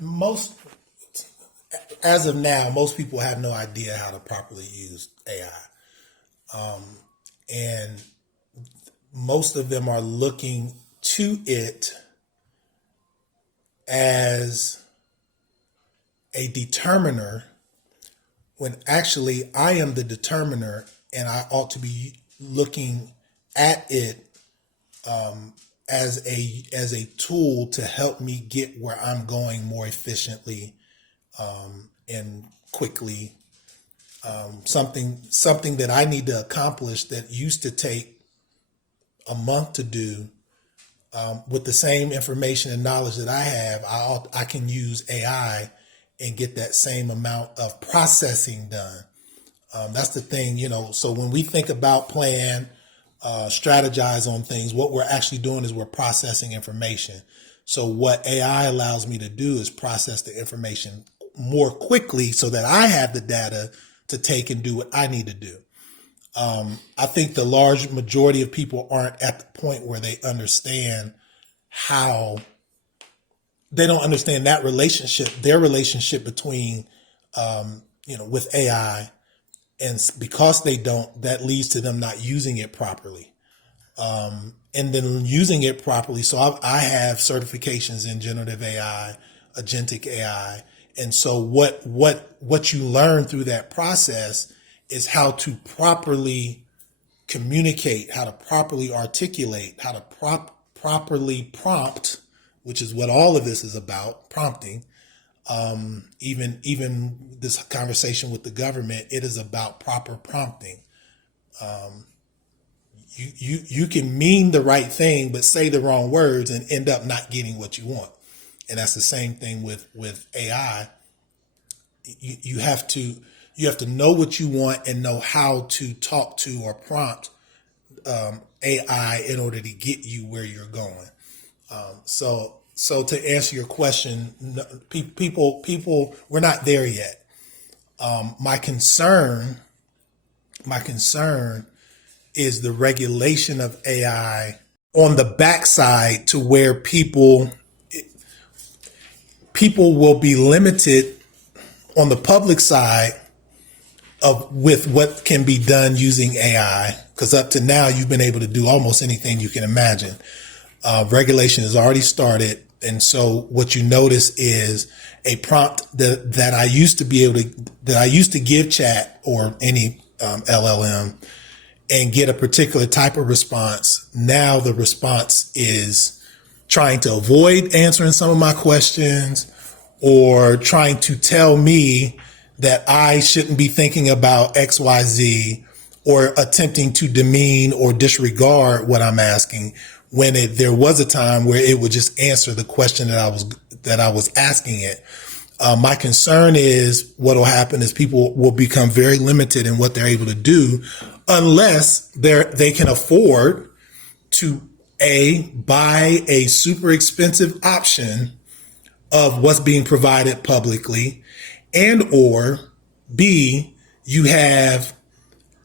most, as of now, most people have no idea how to properly use AI. And most of them are looking to it as a determiner when actually I am the determiner and I ought to be looking at it as a tool to help me get where I'm going more efficiently and quickly. Something that I need to accomplish that used to take a month to do, with the same information and knowledge that I have, I can use AI and get that same amount of processing done. That's the thing, so when we think about plan, strategize on things, what we're actually doing is we're processing information. So what AI allows me to do is process the information more quickly so that I have the data to take and do what I need to do. I think the large majority of people aren't at the point where they understand they don't understand that relationship, their relationship between, with AI. And because they don't, that leads to them not using it properly. And then using it properly. So I have certifications in generative AI, agentic AI. And so what you learn through that process is how to properly communicate, how to properly articulate, how to properly prompt, which is what all of this is about, prompting. Even this conversation with the government, it is about proper prompting. You can mean the right thing, but say the wrong words and end up not getting what you want. And that's the same thing with AI. You have to know what you want and know how to talk to or prompt AI in order to get you where you're going. So to answer your question, people, we're not there yet. My concern is the regulation of AI on the backside to where people will be limited on the public side with what can be done using AI. Because up to now, you've been able to do almost anything you can imagine. Regulation has already started. And so what you notice is a prompt that I used to give chat or any LLM and get a particular type of response. Now the response is trying to avoid answering some of my questions or trying to tell me that I shouldn't be thinking about XYZ or attempting to demean or disregard what I'm asking when there was a time where it would just answer the question that I was asking it. My concern is what will happen is people will become very limited in what they're able to do unless they can afford to buy a super expensive option of what's being provided publicly, and or B, you have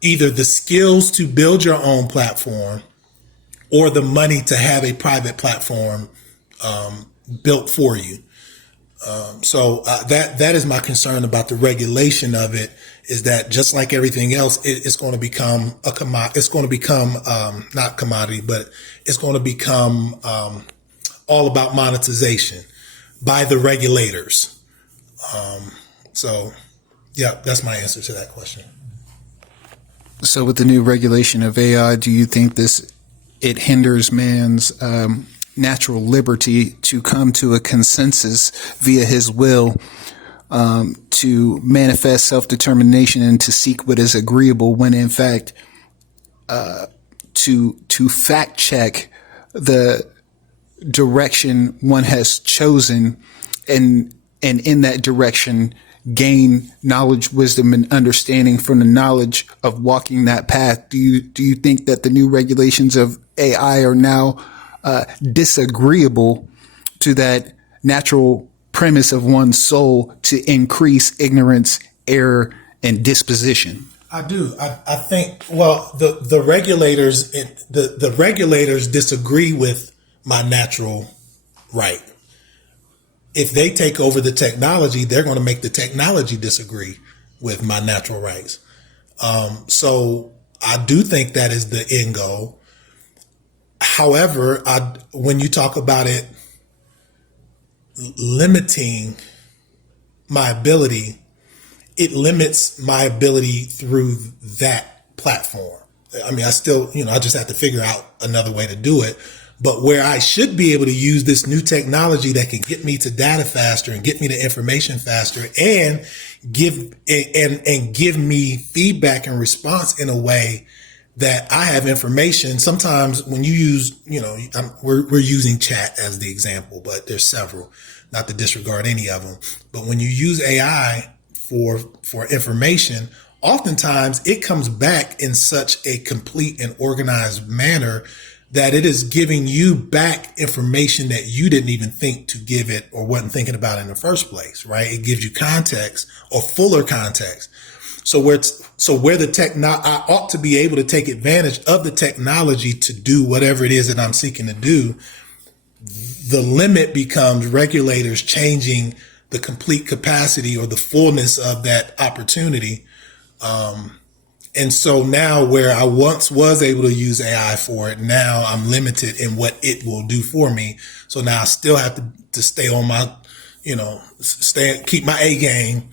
either the skills to build your own platform or the money to have a private platform built for you. So that is my concern about the regulation of it, is that just like everything else, it's going to become a commodity. It's going to become not commodity, but it's going to become all about monetization by the regulators. So, yeah, that's my answer to that question. So with the new regulation of AI, do you think it hinders man's natural liberty to come to a consensus via his will, to manifest self-determination and to seek what is agreeable, when in fact to fact check the direction one has chosen and in that direction gain knowledge, wisdom, and understanding from the knowledge of walking that path? Do you think that the new regulations of AI are now disagreeable to that natural premise of one's soul to increase ignorance, error, and disposition? I do. I think, well, the regulators, the regulators disagree with my natural right. if they take over the technology, they're going to make the technology disagree with my natural rights. So I do think that is the end goal. However, when you talk about it limiting my ability, it limits my ability through that platform. I mean, I still, I just have to figure out another way to do it. But where I should be able to use this new technology that can get me to data faster and get me to information faster and give me feedback and response in a way that I have information. Sometimes when you use, we're using chat as the example, but there's several, not to disregard any of them. But when you use AI for information, oftentimes it comes back in such a complete and organized manner that it is giving you back information that you didn't even think to give it or wasn't thinking about in the first place, right? It gives you context or fuller context. So where I ought to be able to take advantage of the technology to do whatever it is that I'm seeking to do. The limit becomes regulators changing the complete capacity or the fullness of that opportunity. And so now where I once was able to use AI for it, now I'm limited in what it will do for me. So now I still have to stay on my, keep my A game.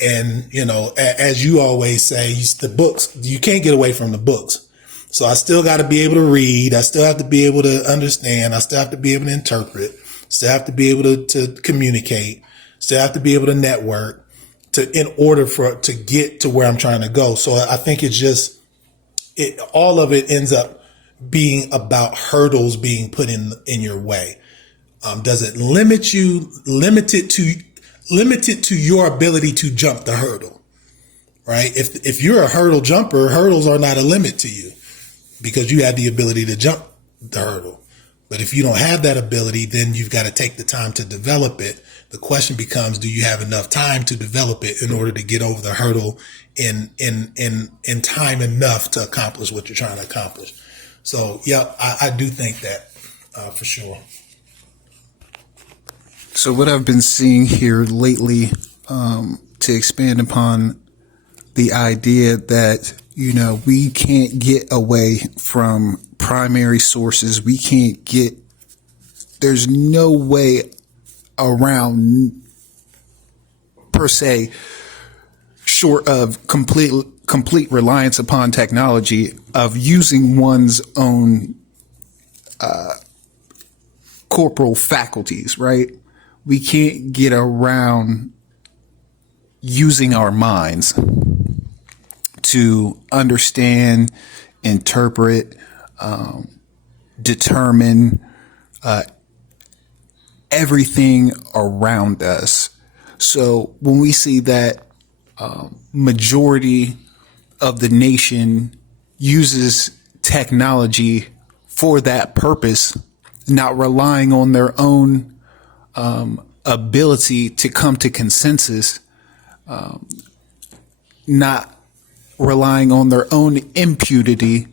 And, as you always say, the books, you can't get away from the books. So I still got to be able to read. I still have to be able to understand. I still have to be able to interpret. Still have to be able to communicate. Still have to be able to network. In order to get to where I'm trying to go. So I think all of it ends up being about hurdles being put in your way. Does it limit it to your ability to jump the hurdle, right? If you're a hurdle jumper, hurdles are not a limit to you because you have the ability to jump the hurdle. But if you don't have that ability, then you've got to take the time to develop it. The question becomes, do you have enough time to develop it in order to get over the hurdle in time enough to accomplish what you're trying to accomplish? So, yeah, I do think that for sure. So what I've been seeing here lately, to expand upon the idea that, we can't get away from primary sources. There's no way around, per se, short of complete reliance upon technology, of using one's own corporal faculties, right? We can't get around using our minds to understand, interpret, determine everything around us. So when we see that majority of the nation uses technology for that purpose, not relying on their own ability to come to consensus, not relying on their own impunity,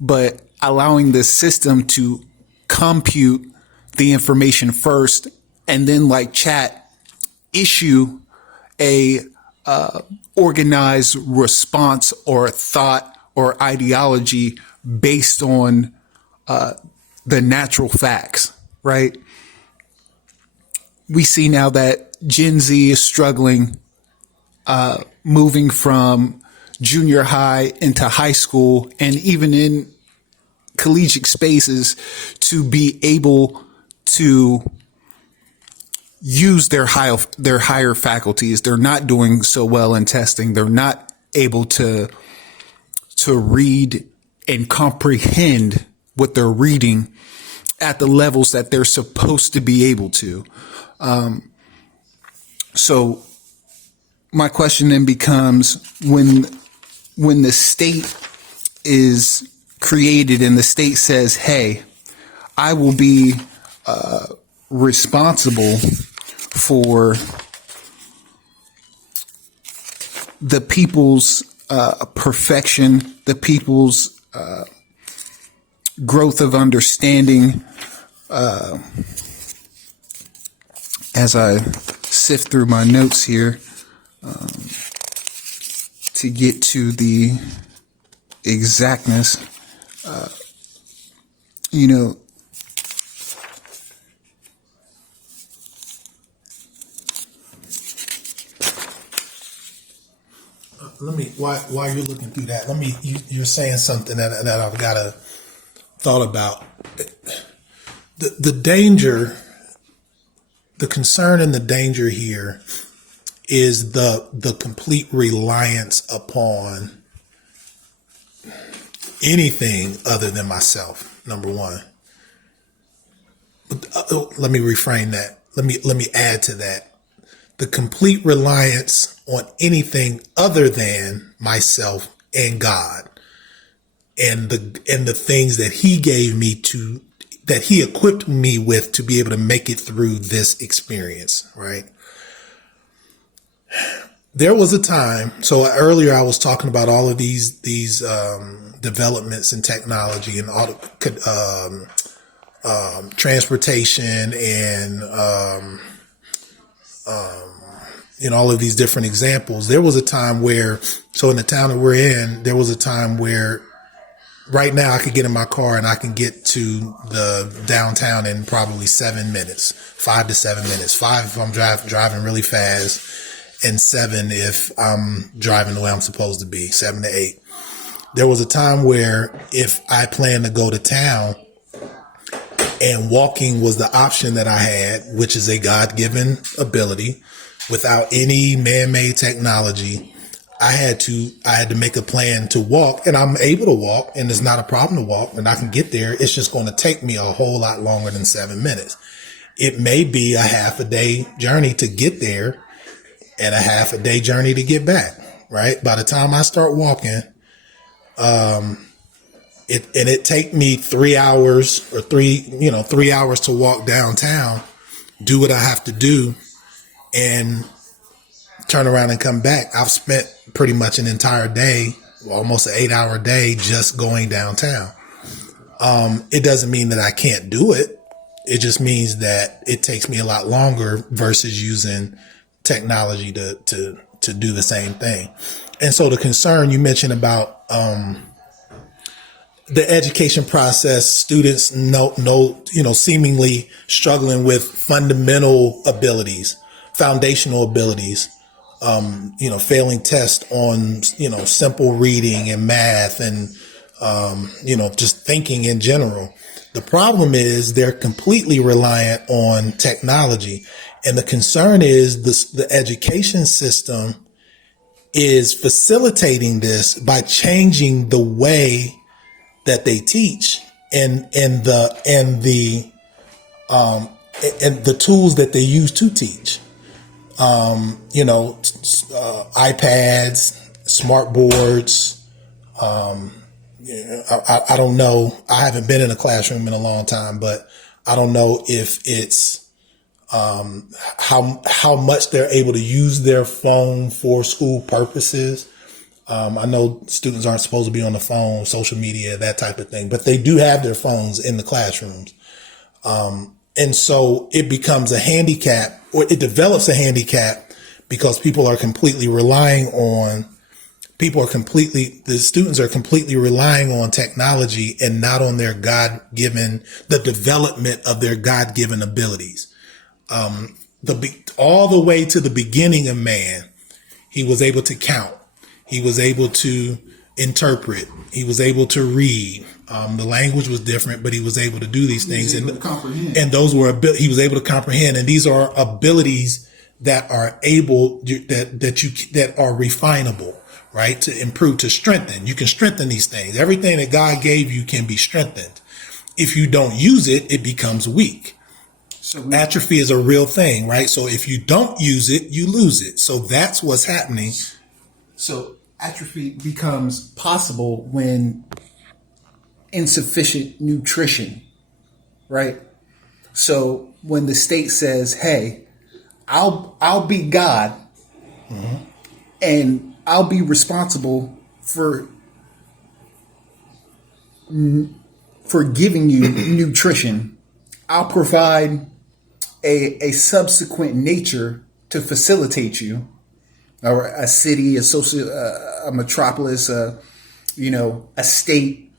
but allowing the system to compute the information first, and then, like chat, issue a organized response or thought or ideology based on the natural facts, right? We see now that Gen Z is struggling, moving from junior high into high school and even in collegiate spaces to be able to use their higher faculties. They're not doing so well in testing. They're not able to read and comprehend what they're reading at the levels that they're supposed to be able to. So my question then becomes, when the state is created and the state says, hey, I will be responsible for the people's perfection, the people's growth of understanding, as I sift through my notes here to get to the exactness, you know, let me, while you're looking through that, you're saying something that I've got a thought about. The danger, the concern and the danger here is the complete reliance upon anything other than myself. Number one. But let me reframe that. Let me add to that. The complete reliance on anything other than myself and God and the things that he gave me that he equipped me with to be able to make it through this experience, right? There was a time, so earlier I was talking about all of these developments in technology and transportation and all of these different examples. There was a time where, so in the town that we're in, there was a time where right now I could get in my car and I can get to the downtown in probably 7 minutes, 5 to 7 minutes, 5 if I'm driving really fast, and 7 if I'm driving the way I'm supposed to be, 7 to 8. There was a time where if I planned to go to town and walking was the option that I had, which is a God-given ability without any man-made technology, I had to make a plan to walk, and I'm able to walk, and it's not a problem to walk, and I can get there. It's just going to take me a whole lot longer than 7 minutes. It may be a half a day journey to get there and a half a day journey to get back, right? By the time I start walking, it take me 3 hours or 3 hours to walk downtown, do what I have to do, and turn around and come back. I've spent pretty much an entire day, almost an 8-hour day, just going downtown. It doesn't mean that I can't do it. It just means that it takes me a lot longer versus using technology to do the same thing. And so the concern you mentioned about the education process, students seemingly struggling with fundamental abilities, foundational abilities, failing tests on, simple reading and math and, just thinking in general. The problem is they're completely reliant on technology. And the concern is the education system is facilitating this by changing the way that they teach and the tools that they use to teach. iPads, smart boards. I don't know. I haven't been in a classroom in a long time, but I don't know if it's how much they're able to use their phone for school purposes. I know students aren't supposed to be on the phone, social media, that type of thing, but they do have their phones in the classrooms. And so it becomes a handicap, or it develops a handicap because the students are completely relying on technology and not on their the development of their God-given abilities. All the way to the beginning of man, he was able to count. He was able to interpret. He was able to read. The language was different, but he was able to do these things. And those were, he was able to comprehend. And these are abilities that are that are refinable, right? To improve, to strengthen. You can strengthen these things. Everything that God gave you can be strengthened. If you don't use it, it becomes weak. So atrophy is a real thing, right? So if you don't use it, you lose it. So that's what's happening. So atrophy becomes possible when insufficient nutrition, right? So when the state says, "Hey, I'll be God, and I'll be responsible for giving you nutrition. I'll provide a subsequent nature to facilitate you, or a city, a metropolis, a state,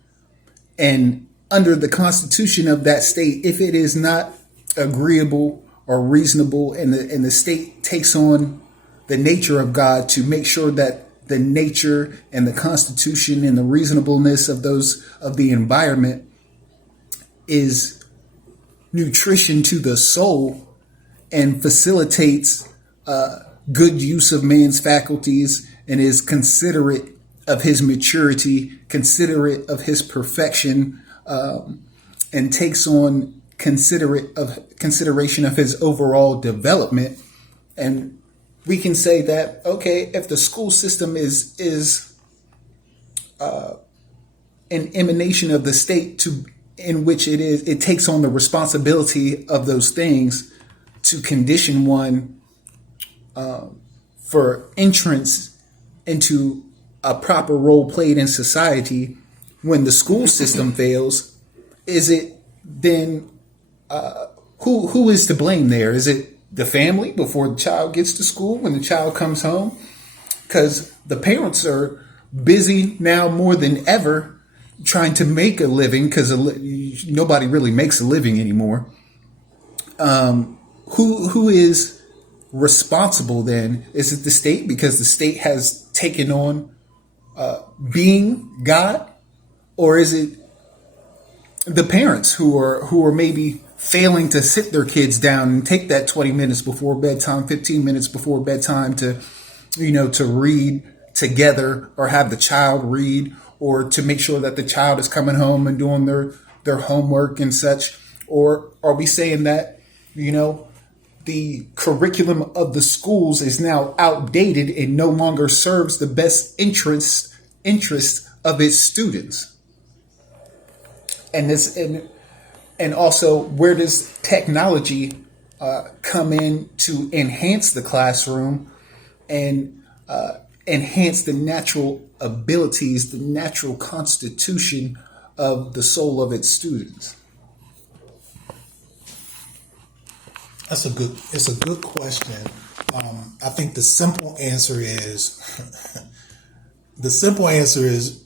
and under the constitution of that state, if it is not agreeable or reasonable, and the state takes on the nature of God to make sure that the nature and the constitution and the reasonableness of the environment is nutrition to the soul and facilitates good use of man's faculties, and is considerate of his maturity, considerate of his perfection, and takes on consideration of his overall development. And we can say that, okay, if the school system is an emanation of the state in which it takes on the responsibility of those things to condition one for entrance into a proper role played in society. When the school system fails, is it then who is to blame there? Is it the family before the child gets to school, when the child comes home? Because the parents are busy now more than ever trying to make a living, because nobody really makes a living anymore. Who is responsible then? Is it the state, because the state has taken on being God? Or is it the parents who are maybe failing to sit their kids down and take that 20 minutes before bedtime, 15 minutes before bedtime to read together, or have the child read, or to make sure that the child is coming home and doing their homework and such? Or are we saying that, the curriculum of the schools is now outdated and no longer serves the best interest of its students? And also, where does technology come in to enhance the classroom and enhance the natural abilities, the natural constitution of the soul of its students? It's a good question. I think the simple answer is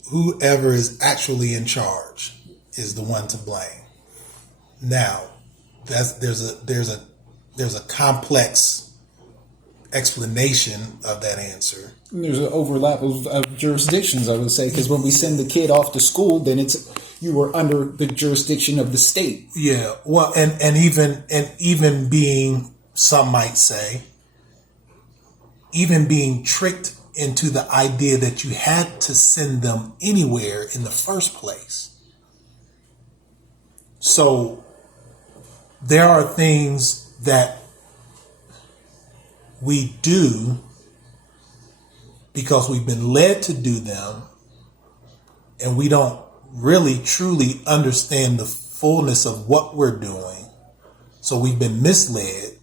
whoever is actually in charge is the one to blame. Now, there's a complex explanation of that answer. There's an overlap of jurisdictions, I would say, because when we send the kid off to school, then you are under the jurisdiction of the state. Yeah, well, and even being, some might say, even being tricked into the idea that you had to send them anywhere in the first place. So there are things that we do because we've been led to do them, and we don't really truly understand the fullness of what we're doing. So we've been misled,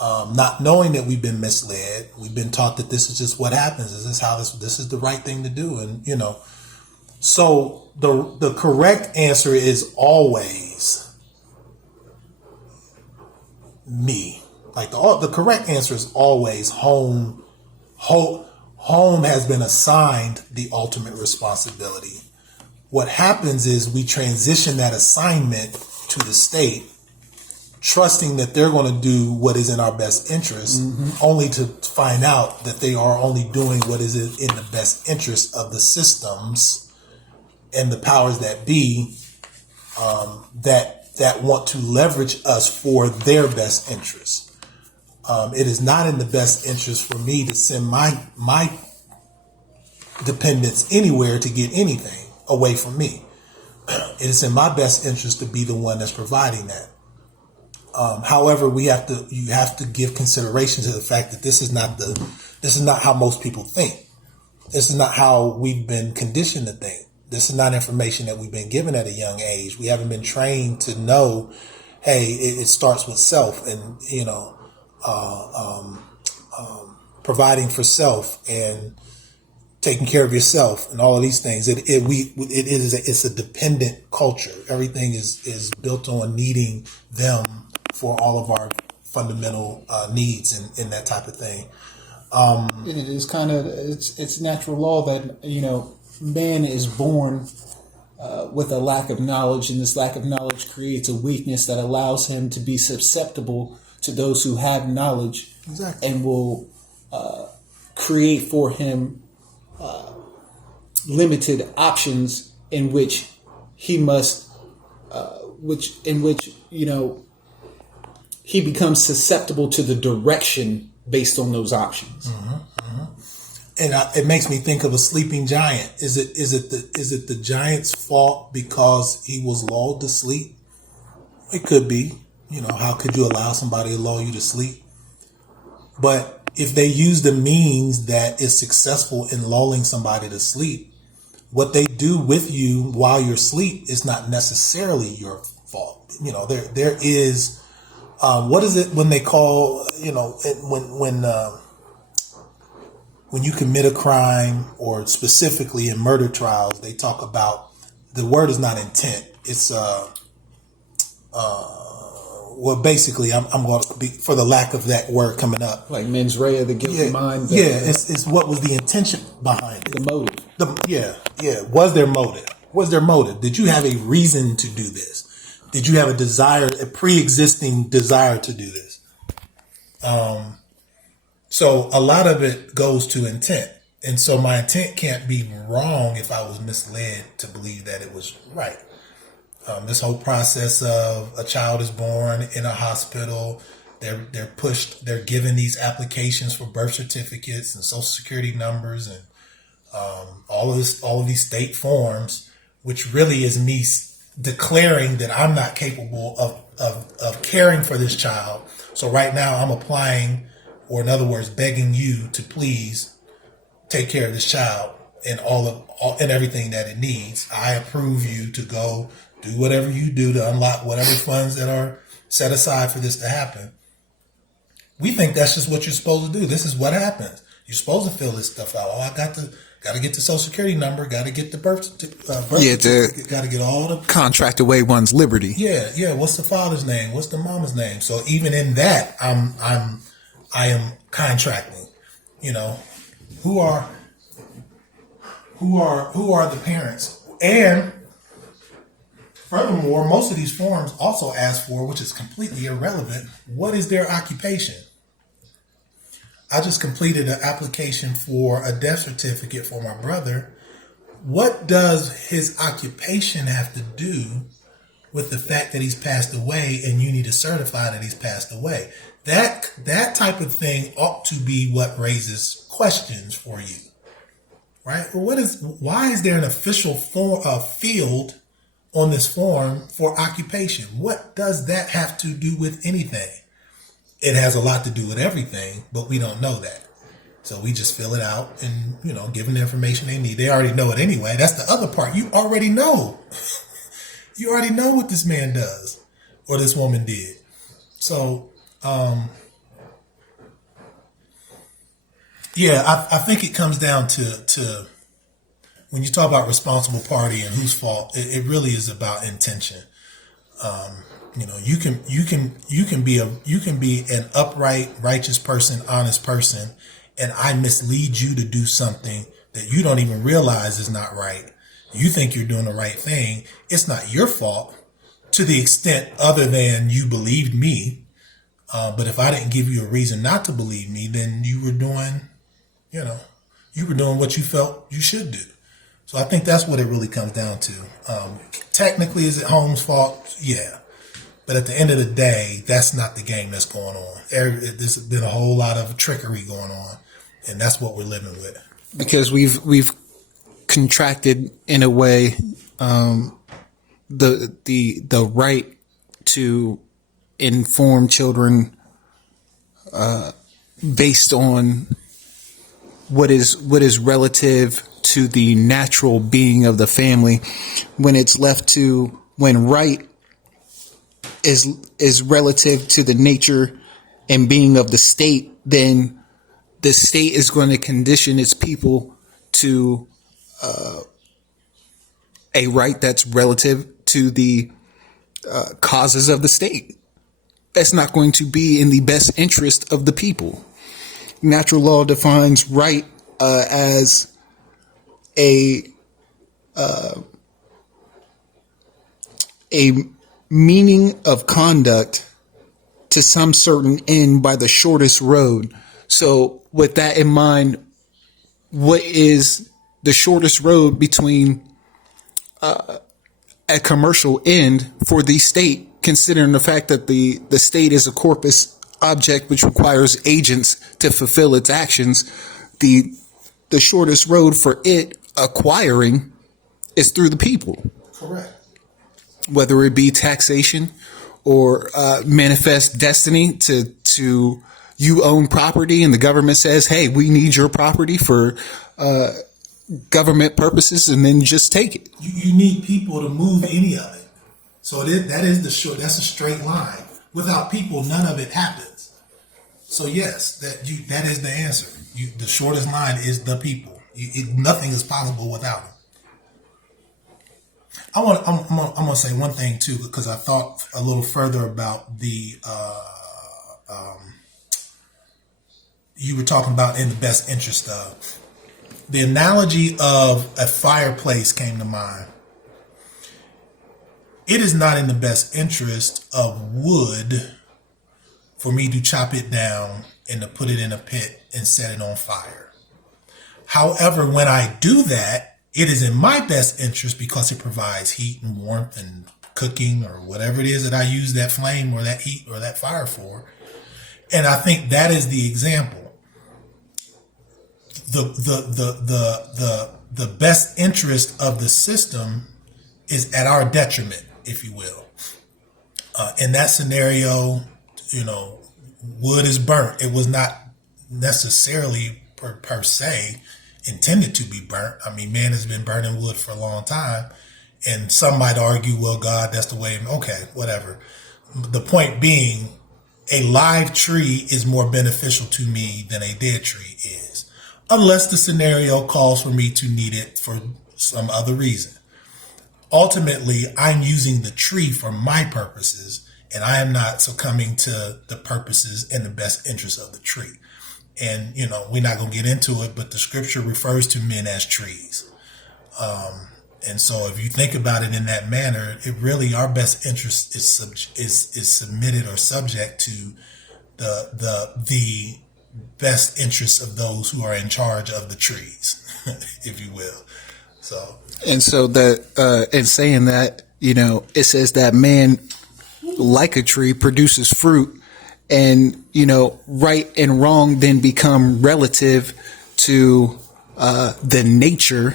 not knowing that we've been misled. We've been taught that this is just what happens. This is the right thing to do, and So the correct answer is always me. Like the correct answer is always home. Home has been assigned the ultimate responsibility. What happens is we transition that assignment to the state, trusting that they're going to do what is in our best interest, only to find out that they are only doing what is in the best interest of the systems and the powers that be, that want to leverage us for their best interest. It is not in the best interest for me to send my dependents anywhere to get anything away from me. It is in my best interest to be the one that's providing that. However, you have to give consideration to the fact that this is not how most people think. This is not how we've been conditioned to think. This is not information that we've been given at a young age. We haven't been trained to know, hey, it starts with self, and providing for self and taking care of yourself and all of these things. It's a dependent culture. Everything is built on needing them for all of our fundamental needs in that type of thing. It is kind of it's natural law that man is born with a lack of knowledge, and this lack of knowledge creates a weakness that allows him to be susceptible to those who have knowledge, Exactly. and will create for him limited options in which he must, in which he becomes susceptible to the direction based on those options. And it makes me think of a sleeping giant. Is it the giant's fault because he was lulled to sleep? It could be. How could you allow somebody to lull you to sleep? But if they use the means that is successful in lulling somebody to sleep, what they do with you while you're asleep is not necessarily your fault. There is what is it when they call when you commit a crime, or specifically in murder trials, they talk about, the word is not intent. It's basically, I'm going to be, for the lack of that word coming up, Like mens rea, the guilty mind. It's what was the intention behind it, the motive. Was there motive? Was there motive? Did you have a reason to do this? Did you have a pre-existing desire to do this? So a lot of it goes to intent. And so my intent can't be wrong if I was misled to believe that it was right. This whole process of a child is born in a hospital, they're given these applications for birth certificates and social security numbers and all of these state forms, which really is me declaring that I'm not capable of caring for this child. So right now I'm applying, or in other words, begging you to please take care of this child and and everything that it needs. I approve you to go do whatever you do to unlock whatever funds that are set aside for this to happen. We think that's just what you're supposed to do. This is what happens. You're supposed to fill this stuff out. I got to get the social security number. Got to get the birth certificate. Got to get all the contract away one's liberty. Yeah. What's the father's name? What's the mama's name? So even in that, I am contracting. Who are the parents? And furthermore, most of these forms also ask for, which is completely irrelevant, what is their occupation? I just completed an application for a death certificate for my brother. What does his occupation have to do with the fact that he's passed away and you need to certify that he's passed away? That type of thing ought to be what raises questions for you, right? Why is there an official field on this form for occupation? What does that have to do with anything? It has a lot to do with everything, but we don't know that. So we just fill it out and, give them the information they need. They already know it anyway. That's the other part. You already know. You already know what this man does or this woman did. So, I think it comes down to when you talk about responsible party and whose fault, it really is about intention. You can be an upright, righteous person, honest person, and I mislead you to do something that you don't even realize is not right. You think you're doing the right thing. It's not your fault to the extent other than you believed me. But if I didn't give you a reason not to believe me, then you were doing what you felt you should do. So I think that's what it really comes down to. Technically, is it Holmes' fault? Yeah. But at the end of the day, that's not the game that's going on. There's been a whole lot of trickery going on, and that's what we're living with. Because we've contracted in a way the right to inform children based on what is relative to the natural being of the family, when it's left to when right is relative to the nature and being of the state, then the state is going to condition its people to a right that's relative to the causes of the state. that's not going to be in the best interest of the people. Natural law defines right as a meaning of conduct to some certain end by the shortest road. So with that in mind, what is the shortest road between a commercial end for the state, considering the fact that the state is a corpus object which requires agents to fulfill its actions? The shortest road for it acquiring is through the people. Correct. Whether it be taxation or manifest destiny to you own property and the government says, hey, we need your property for government purposes, and then just take it. You need people to move any of it. So that's a straight line. Without people, none of it happens. So yes, that is the answer. The shortest line is the people. Nothing is possible without them. I'm gonna say one thing too, because I thought a little further about the you were talking about in the best interest of. The analogy of a fireplace came to mind. It is not in the best interest of wood for me to chop it down and to put it in a pit and set it on fire. However, when I do that, it is in my best interest because it provides heat and warmth and cooking or whatever it is that I use that flame or that heat or that fire for. And I think that is the example. The best interest of the system is at our detriment, if you will. In that scenario, wood is burnt. It was not necessarily per se intended to be burnt. I mean, man has been burning wood for a long time, and some might argue, well, God, that's the way. Okay, whatever. The point being, a live tree is more beneficial to me than a dead tree is, unless the scenario calls for me to need it for some other reason. Ultimately, I'm using the tree for my purposes, and I am not succumbing to the purposes and the best interest of the tree. And, we're not going to get into it, but the scripture refers to men as trees. And so if you think about it in that manner, it really, our best interest is submitted or subject to the best interests of those who are in charge of the trees, if you will. And so that, in saying that, it says that man, like a tree, produces fruit, and, right and wrong then become relative to the nature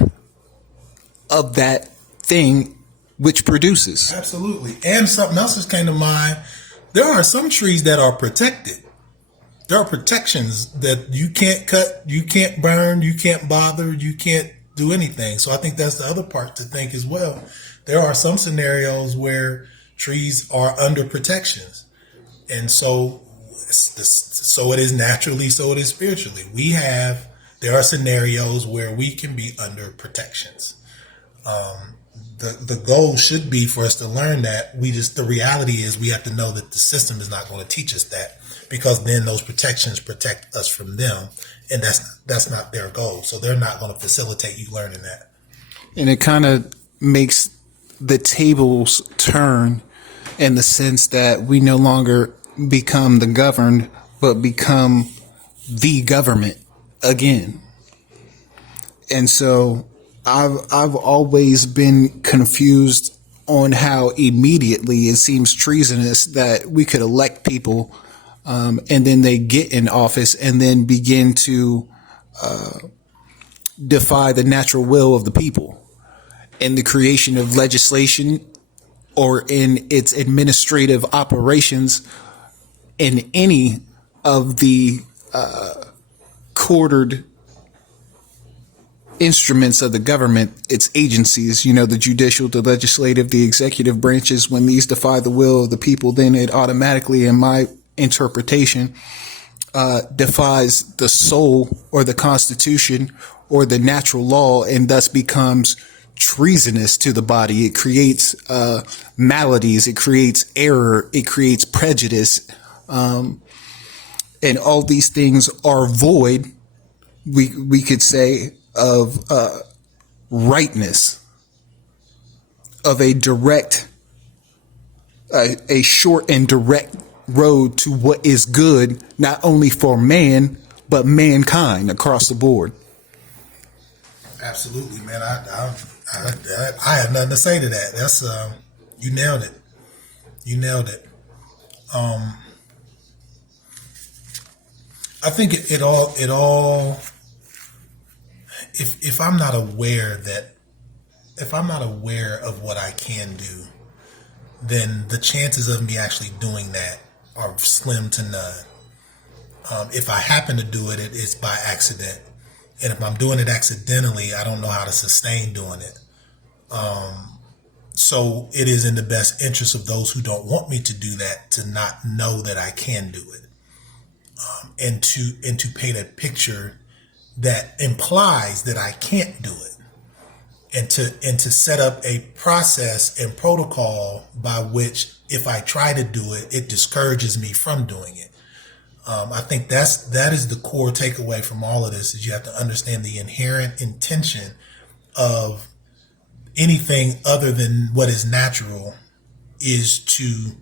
of that thing which produces. Absolutely. And something else just came to mind. There are some trees that are protected. There are protections that you can't cut, you can't burn, you can't bother, you can't do anything. So I think that's the other part to think as well. There are some scenarios where trees are under protections. And so it is naturally, so it is spiritually. There are scenarios where we can be under protections. The goal should be for us to learn that. The reality is we have to know that the system is not going to teach us that, because then those protections protect us from them, and that's not their goal. So they're not going to facilitate you learning that. And it kind of makes the tables turn in the sense that we no longer become the governed, but become the government again. And so I've always been confused on how immediately it seems treasonous that we could elect people, and then they get in office and then begin to defy the natural will of the people in the creation of legislation or in its administrative operations in any of the quartered instruments of the government, its agencies, the judicial, the legislative, the executive branches. When these defy the will of the people, then it automatically, in my interpretation, defies the soul or the Constitution or the natural law, and thus becomes treasonous to the body. It creates maladies. It creates error. It creates prejudice. And all these things are void, we could say, of rightness, of a direct, a short and direct road to what is good, not only for man, but mankind across the board. Absolutely, man. I have nothing to say to that. That's you nailed it. You nailed it. I think it all. If I'm not aware of what I can do, then the chances of me actually doing that are slim to none. If I happen to do it, it's by accident. And if I'm doing it accidentally, I don't know how to sustain doing it. So it is in the best interest of those who don't want me to do that to not know that I can do it. And to paint a picture that implies that I can't do it. And to set up a process and protocol by which if I try to do it, it discourages me from doing it. I think that is the core takeaway from all of this, is you have to understand the inherent intention of anything other than what is natural is to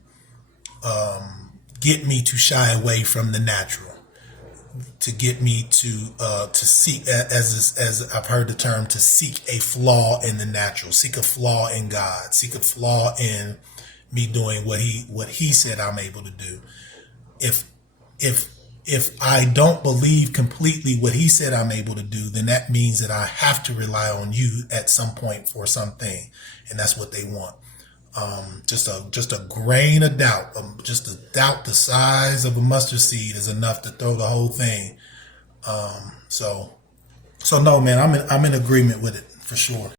get me to shy away from the natural, to get me to seek, as I've heard the term, to seek a flaw in the natural, seek a flaw in God, seek a flaw in me doing what he said I'm able to do. If I don't believe completely what he said I'm able to do, then that means that I have to rely on you at some point for something, and that's what they want. Just a grain of doubt, just a doubt the size of a mustard seed is enough to throw the whole thing. So no, man, I'm in agreement with it for sure.